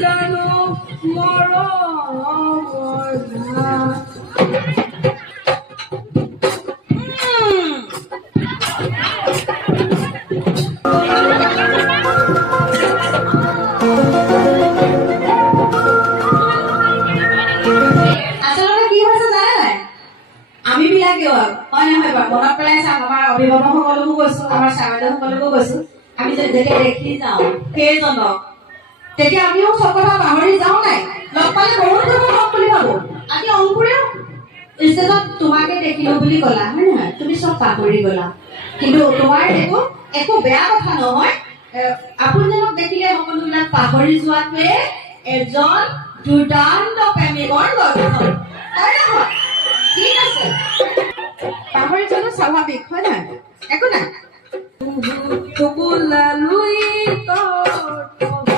জানো মৰমৰ ভাৱ। মনত পেলাই চাম আমাৰ অভিভাৱকসকলকো কৈছো আমাৰ ছাত্ৰসকলকো কৈছো আমি যেতিয়া দেখি যাওঁ সেইজনক তেতিয়া আমিও চব কথা পাহৰি যাওঁ নাই লগ পালে বহুত কথা লগ বুলি ভাবো আজি অংকুৰেও ষ্টেজত তোমাকে দেখিলো বুলি ক'লা হয় নহয় তুমি চব পাহৰি গ'লা কিন্তু তোমাৰ একো বেয়া কথা নহয় আপোনজনক দেখিলে সকলোবিলাক পাহৰি যোৱাটোৱে এজন দুৰ্দান্ত প্ৰেমিকৰ লক্ষণ হয় নহয় ঠিক আছে পাহৰি যোৱাটো স্বাভাৱিক হয় নহয় একো নাই টোপোলা লুই